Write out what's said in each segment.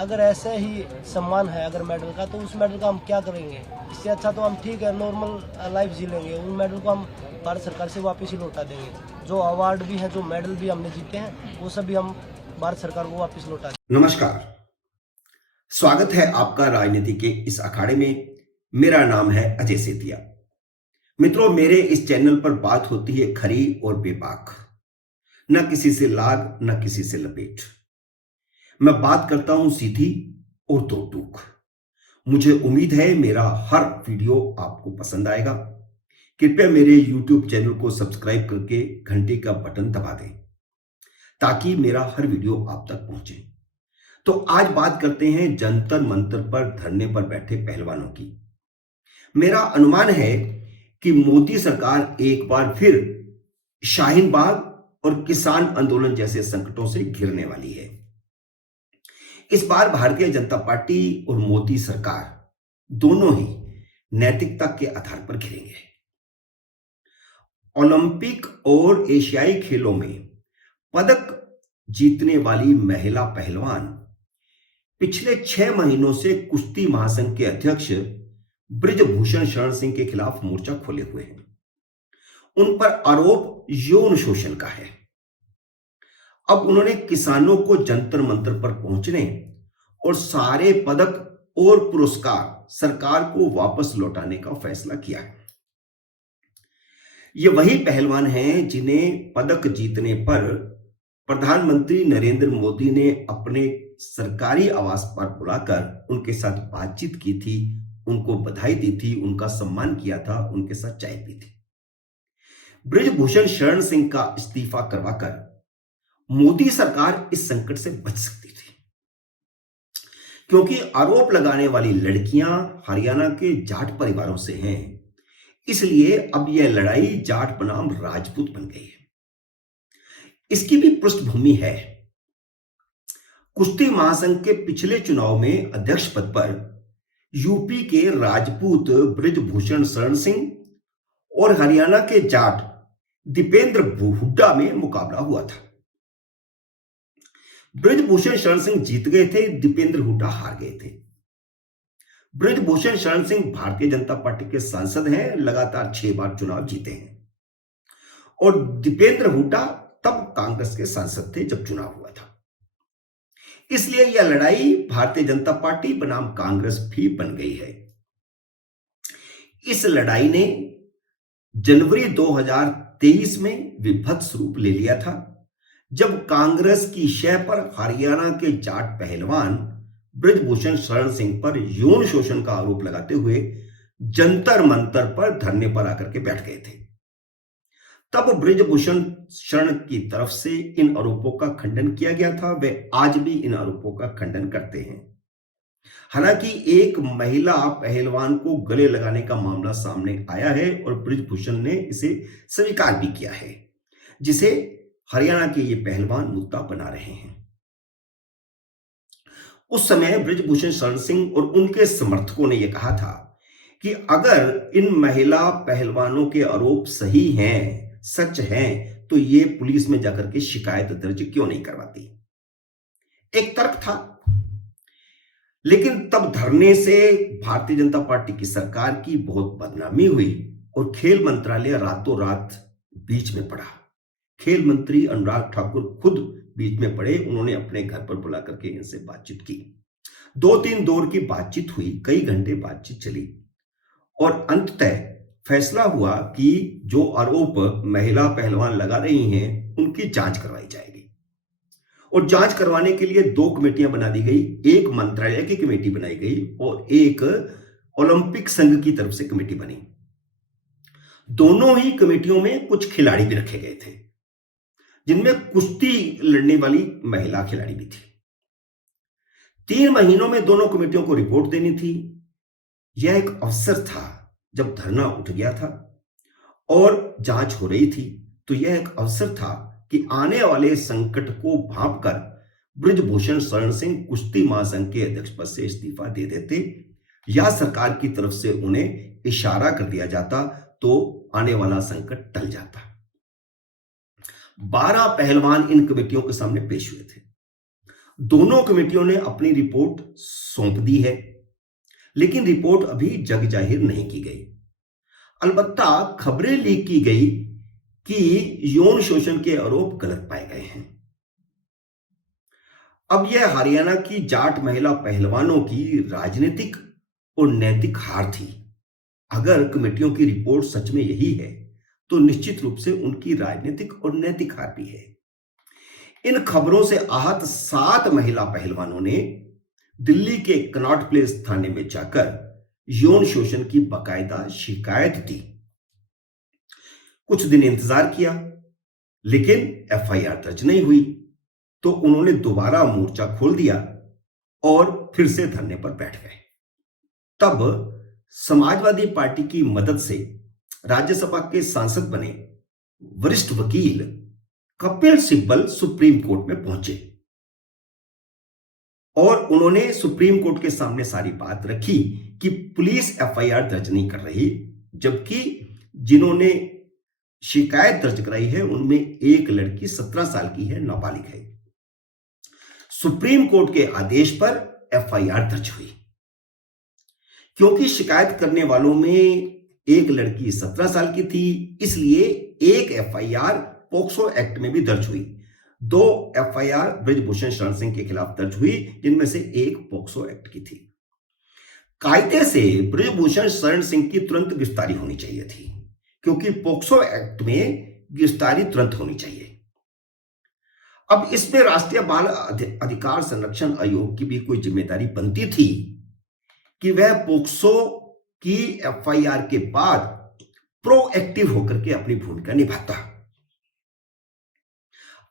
अगर ऐसा ही सम्मान है अगर मेडल का, तो उस मेडल का हम क्या करेंगे? इससे अच्छा तो हम ठीक है नॉर्मल लाइफ जी लेंगे। उन मेडल को हम भारत सरकार से वापस ही लौटा देंगे। जो अवार्ड भी हैं, जो मेडल भी हमने जीते हैं, वो सभी हम भारत सरकार को वापस लौटा देंगे। नमस्कार, स्वागत है आपका राजनीति के इस अखाड़े में। मेरा नाम है अजय सेतिया। मित्रों, मेरे इस चैनल पर बात होती है खरी और बेबाक, न किसी से लाग न किसी से लपेट। मैं बात करता हूं सीधी और दो टूक। मुझे उम्मीद है मेरा हर वीडियो आपको पसंद आएगा। कृपया मेरे YouTube चैनल को सब्सक्राइब करके घंटे का बटन दबा दें ताकि मेरा हर वीडियो आप तक पहुंचे। तो आज बात करते हैं जंतर मंतर पर धरने पर बैठे पहलवानों की। मेरा अनुमान है कि मोदी सरकार एक बार फिर शाहीन बाग और किसान आंदोलन जैसे संकटों से घिरने वाली है। इस बार भारतीय जनता पार्टी और मोदी सरकार दोनों ही नैतिकता के आधार पर घिरेंगे। ओलंपिक और एशियाई खेलों में पदक जीतने वाली महिला पहलवान पिछले 6 महीनों से कुश्ती महासंघ के अध्यक्ष बृजभूषण शरण सिंह के खिलाफ मोर्चा खोले हुए हैं। उन पर आरोप यौन शोषण का है। अब उन्होंने किसानों को जंतर मंतर पर पहुंचने और सारे पदक और पुरस्कार सरकार को वापस लौटाने का फैसला किया है। ये वही पहलवान हैं जिन्हें पदक जीतने पर प्रधानमंत्री नरेंद्र मोदी ने अपने सरकारी आवास पर बुलाकर उनके साथ बातचीत की थी, उनको बधाई दी थी, उनका सम्मान किया था, उनके साथ चाय पी थी। बृजभूषण शरण सिंह का इस्तीफा करवाकर मोदी सरकार इस संकट से बच सकती थी, क्योंकि आरोप लगाने वाली लड़कियां हरियाणा के जाट परिवारों से हैं। इसलिए अब यह लड़ाई जाट बनाम राजपूत बन गई है। इसकी भी पृष्ठभूमि है। कुश्ती महासंघ के पिछले चुनाव में अध्यक्ष पद पर यूपी के राजपूत बृजभूषण शरण सिंह और हरियाणा के जाट दीपेंद्र हुड्डा में मुकाबला हुआ था। बृजभूषण शरण सिंह जीत गए थे, दीपेंद्र हुड्डा हार गए थे। बृजभूषण शरण सिंह भारतीय जनता पार्टी के सांसद हैं, लगातार 6 बार चुनाव जीते हैं। और दीपेंद्र हुड्डा तब कांग्रेस के सांसद थे जब चुनाव हुआ था। इसलिए यह लड़ाई भारतीय जनता पार्टी बनाम कांग्रेस भी बन गई है। इस लड़ाई ने जनवरी 2023 में विभत्स रूप ले लिया था, जब कांग्रेस की शह पर हरियाणा के जाट पहलवान बृजभूषण शरण सिंह पर यौन शोषण का आरोप लगाते हुए जंतर मंतर पर धरने पर आकर के बैठ गए थे। तब बृजभूषण शरण की तरफ से इन आरोपों का खंडन किया गया था। वे आज भी इन आरोपों का खंडन करते हैं। हालांकि एक महिला पहलवान को गले लगाने का मामला सामने आया है और बृजभूषण ने इसे स्वीकार भी किया है, जिसे हरियाणा के ये पहलवान मुद्दा बना रहे हैं। उस समय बृजभूषण शरण सिंह और उनके समर्थकों ने यह कहा था कि अगर इन महिला पहलवानों के आरोप सही हैं, सच हैं, तो ये पुलिस में जाकर के शिकायत दर्ज क्यों नहीं करवाती। एक तर्क था। लेकिन तब धरने से भारतीय जनता पार्टी की सरकार की बहुत बदनामी हुई और खेल मंत्रालय रातों रात बीच में पड़ा। खेल मंत्री अनुराग ठाकुर खुद बीच में पड़े। उन्होंने अपने घर पर बुला करके इनसे बातचीत की। 2-3 दौर की बातचीत हुई, कई घंटे बातचीत चली और अंततः फैसला हुआ कि जो आरोप महिला पहलवान लगा रही हैं उनकी जांच करवाई जाएगी। और जांच करवाने के लिए 2 कमेटियां बना दी गई। एक मंत्रालय की कमेटी बनाई गई और एक ओलंपिक संघ की तरफ से कमेटी बनी। दोनों ही कमेटियों में कुछ खिलाड़ी भी रखे गए थे, जिनमें कुश्ती लड़ने वाली महिला खिलाड़ी भी थी। 3 महीनों में दोनों कमेटियों को रिपोर्ट देनी थी। यह एक अवसर था जब धरना उठ गया था और जांच हो रही थी। तो यह एक अवसर था कि आने वाले संकट को भांपकर बृजभूषण शरण सिंह कुश्ती महासंघ के अध्यक्ष पद से इस्तीफा दे देते या सरकार की तरफ से उन्हें इशारा कर दिया जाता तो आने वाला संकट टल जाता। 12 पहलवान इन कमेटियों के सामने पेश हुए थे। दोनों कमेटियों ने अपनी रिपोर्ट सौंप दी है, लेकिन रिपोर्ट अभी जग जाहिर नहीं की गई। अलबत्ता खबरें लीक की गई कि यौन शोषण के आरोप गलत पाए गए हैं। अब यह हरियाणा की जाट महिला पहलवानों की राजनीतिक और नैतिक हार थी। अगर कमेटियों की रिपोर्ट सच में यही है तो निश्चित रूप से उनकी राजनीतिक और नैतिक हार भी है। इन खबरों से आहत 7 महिला पहलवानों ने दिल्ली के कनॉट प्लेस थाने में जाकर यौन शोषण की बाकायदा शिकायत दी। कुछ दिन इंतजार किया, लेकिन एफआईआर दर्ज नहीं हुई, तो उन्होंने दोबारा मोर्चा खोल दिया और फिर से धरने पर बैठ गए। तब समाजवादी पार्टी की मदद से राज्यसभा के सांसद बने वरिष्ठ वकील कपिल सिब्बल सुप्रीम कोर्ट में पहुंचे और उन्होंने सुप्रीम कोर्ट के सामने सारी बात रखी कि पुलिस एफआईआर दर्ज नहीं कर रही, जबकि जिन्होंने शिकायत दर्ज कराई है उनमें एक लड़की 17 साल की है, नाबालिग है। सुप्रीम कोर्ट के आदेश पर एफआईआर दर्ज हुई। क्योंकि शिकायत करने वालों में एक लड़की 17 साल की थी, इसलिए एक एफआईआर पोक्सो एक्ट में भी दर्ज हुई। 2 एफआईआर ब्रिजभूषण शरण सिंह के खिलाफ दर्ज हुई, जिनमें से एक पोक्सो एक्ट की थी। कायदे से ब्रिजभूषण शरण सिंह की तुरंत गिरफ्तारी होनी चाहिए थी, क्योंकि पोक्सो एक्ट में गिरफ्तारी तुरंत होनी चाहिए। अब इसमें राष्ट्रीय बाल अधिकार संरक्षण आयोग की भी कोई जिम्मेदारी बनती थी कि वह पोक्सो की एफआईआर के बाद प्रोएक्टिव होकर के अपनी भूमिका निभाता।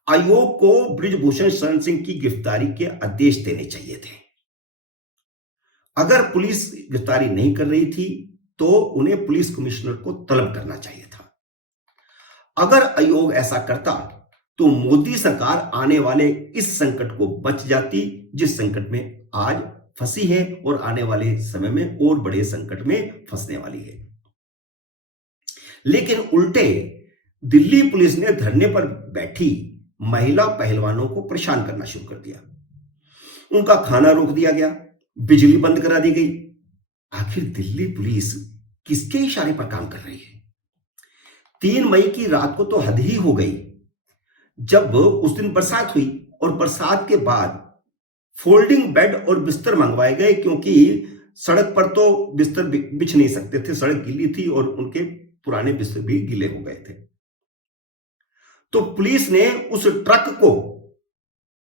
आयोग को ब्रिजभूषण शरण सिंह की गिरफ्तारी के आदेश देने चाहिए थे। अगर पुलिस गिरफ्तारी नहीं कर रही थी तो उन्हें पुलिस कमिश्नर को तलब करना चाहिए था। अगर आयोग ऐसा करता तो मोदी सरकार आने वाले इस संकट को बच जाती, जिस संकट में आज फंसी है और आने वाले समय में और बड़े संकट में फंसने वाली है। लेकिन उल्टे दिल्ली पुलिस ने धरने पर बैठी महिला पहलवानों को परेशान करना शुरू कर दिया। उनका खाना रोक दिया गया, बिजली बंद करा दी गई। आखिर दिल्ली पुलिस किसके इशारे पर काम कर रही है? 3 मई की रात को तो हद ही हो गई, जब उस दिन बरसात हुई और बरसात के बाद फोल्डिंग बेड और बिस्तर मंगवाए गए, क्योंकि सड़क पर तो बिस्तर बिछ नहीं सकते थे, सड़क गीली थी और उनके पुराने बिस्तर भी गीले हो गए थे। तो पुलिस ने उस ट्रक को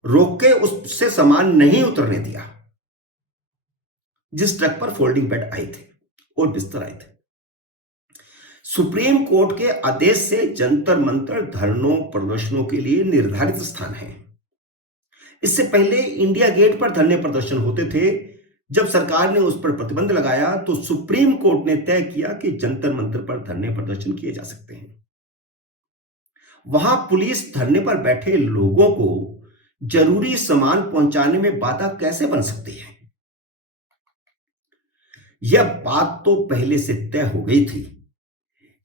रोक के उससे सामान नहीं उतरने दिया जिस ट्रक पर फोल्डिंग बेड आए थे और बिस्तर आए थे। सुप्रीम कोर्ट के आदेश से जंतर मंतर धरनों प्रदर्शनों के लिए निर्धारित स्थान है। इससे पहले इंडिया गेट पर धरने प्रदर्शन होते थे। जब सरकार ने उस पर प्रतिबंध लगाया तो सुप्रीम कोर्ट ने तय किया कि जंतर मंतर पर धरने प्रदर्शन किए जा सकते हैं। वहां पुलिस धरने पर बैठे लोगों को जरूरी सामान पहुंचाने में बाधा कैसे बन सकती है? यह बात तो पहले से तय हो गई थी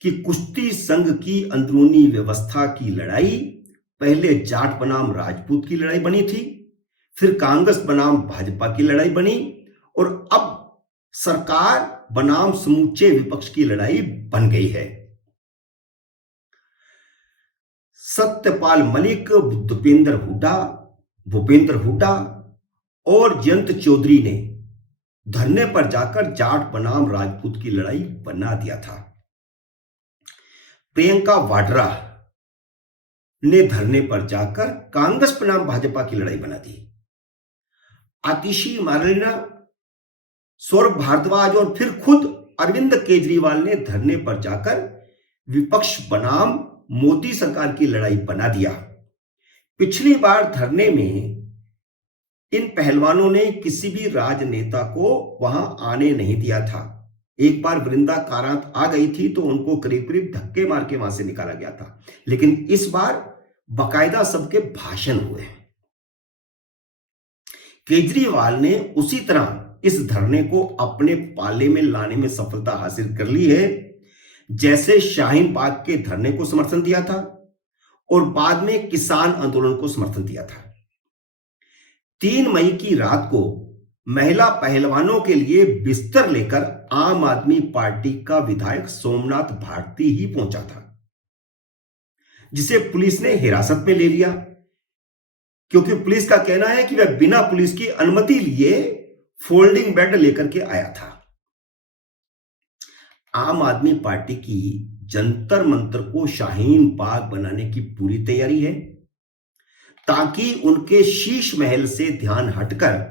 कि कुश्ती संघ की अंदरूनी व्यवस्था की लड़ाई पहले जाट बनाम राजपूत की लड़ाई बनी थी, फिर कांग्रेस बनाम भाजपा की लड़ाई बनी और अब सरकार बनाम समूचे विपक्ष की लड़ाई बन गई है। सत्यपाल मलिक, भूपेंद्र हुड्डा और जयंत चौधरी ने धरने पर जाकर जाट बनाम राजपूत की लड़ाई बना दिया था। प्रियंका वाड्रा ने धरने पर जाकर कांग्रेस बनाम भाजपा की लड़ाई बना दी। आतिशी मारलेना, सौरभ भारद्वाज और फिर खुद अरविंद केजरीवाल ने धरने पर जाकर विपक्ष बनाम मोदी सरकार की लड़ाई बना दिया। पिछली बार धरने में इन पहलवानों ने किसी भी राजनेता को वहां आने नहीं दिया था। एक बार वृंदा कारांत आ गई थी तो उनको करीब करीब धक्के मार के वहां से निकाला गया था, लेकिन इस बार बाकायदा सबके भाषण हुए। केजरीवाल ने उसी तरह इस धरने को अपने पाले में लाने में सफलता हासिल कर ली है, जैसे शाहीन बाग के धरने को समर्थन दिया था और बाद में किसान आंदोलन को समर्थन दिया था। 3 मई की रात को महिला पहलवानों के लिए बिस्तर लेकर आम आदमी पार्टी का विधायक सोमनाथ भारती ही पहुंचा था, जिसे पुलिस ने हिरासत में ले लिया, क्योंकि पुलिस का कहना है कि वह बिना पुलिस की अनुमति लिए फोल्डिंग बेड लेकर के आया था। आम आदमी पार्टी की जंतर मंतर को शाहीन बाग बनाने की पूरी तैयारी है, ताकि उनके शीश महल से ध्यान हटकर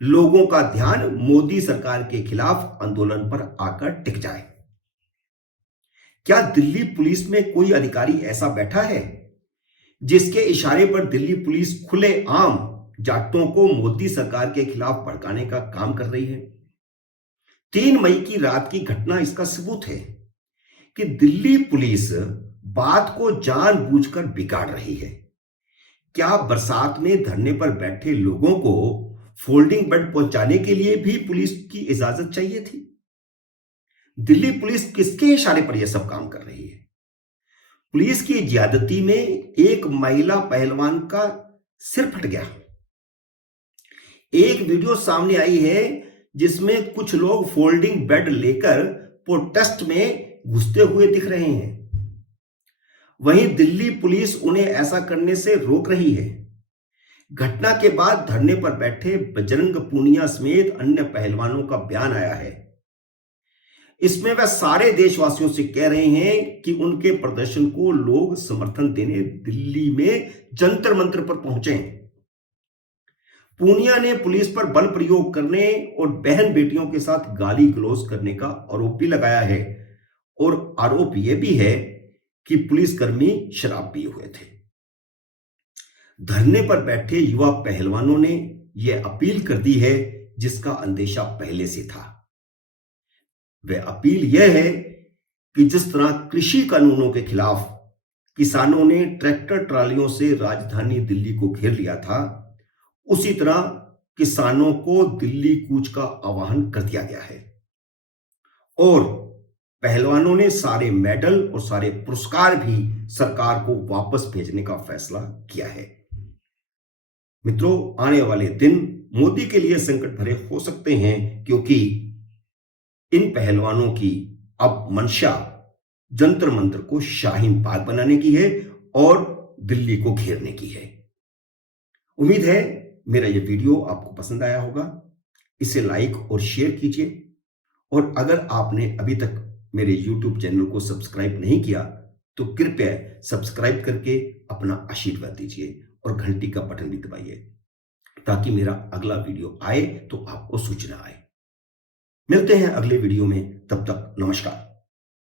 लोगों का ध्यान मोदी सरकार के खिलाफ आंदोलन पर आकर टिक जाए। क्या दिल्ली पुलिस में कोई अधिकारी ऐसा बैठा है जिसके इशारे पर दिल्ली पुलिस खुलेआम जाटों को मोदी सरकार के खिलाफ भड़काने का काम कर रही है? 3 मई की रात की घटना इसका सबूत है कि दिल्ली पुलिस बात को जानबूझकर बिगाड़ रही है। क्या बरसात में धरने पर बैठे लोगों को फोल्डिंग बेड पहुंचाने के लिए भी पुलिस की इजाजत चाहिए थी? दिल्ली पुलिस किसके इशारे पर यह सब काम कर रही है? पुलिस की ज्यादती में एक महिला पहलवान का सिर फट गया। एक वीडियो सामने आई है जिसमें कुछ लोग फोल्डिंग बेड लेकर प्रोटेस्ट में घुसते हुए दिख रहे हैं। वहीं दिल्ली पुलिस उन्हें ऐसा करने से रोक रही है। घटना के बाद धरने पर बैठे बजरंग पूनिया समेत अन्य पहलवानों का बयान आया है। इसमें वह सारे देशवासियों से कह रहे हैं कि उनके प्रदर्शन को लोग समर्थन देने दिल्ली में जंतर मंतर पर पहुंचे। पूनिया ने पुलिस पर बल प्रयोग करने और बहन बेटियों के साथ गाली गलौज करने का आरोप भी लगाया है, और आरोप यह भी है कि पुलिसकर्मी शराब पिए हुए थे। धरने पर बैठे युवा पहलवानों ने यह अपील कर दी है जिसका अंदेशा पहले से था। वह अपील यह है कि जिस तरह कृषि कानूनों के खिलाफ किसानों ने ट्रैक्टर ट्रालियों से राजधानी दिल्ली को घेर लिया था, उसी तरह किसानों को दिल्ली कूच का आह्वान कर दिया गया है, और पहलवानों ने सारे मेडल और सारे पुरस्कार भी सरकार को वापस भेजने का फैसला किया है। मित्रों, आने वाले दिन मोदी के लिए संकट भरे हो सकते हैं, क्योंकि इन पहलवानों की अब मंशा जंतर मंतर को शाहीन बाग बनाने की है और दिल्ली को घेरने की है। उम्मीद है मेरा यह वीडियो आपको पसंद आया होगा। इसे लाइक और शेयर कीजिए, और अगर आपने अभी तक मेरे YouTube चैनल को सब्सक्राइब नहीं किया तो कृपया सब्सक्राइब करके अपना आशीर्वाद दीजिए और घंटी का बटन भी दबाइए, ताकि मेरा अगला वीडियो आए तो आपको सूचना आए। मिलते हैं अगले वीडियो में, तब तक नमस्कार।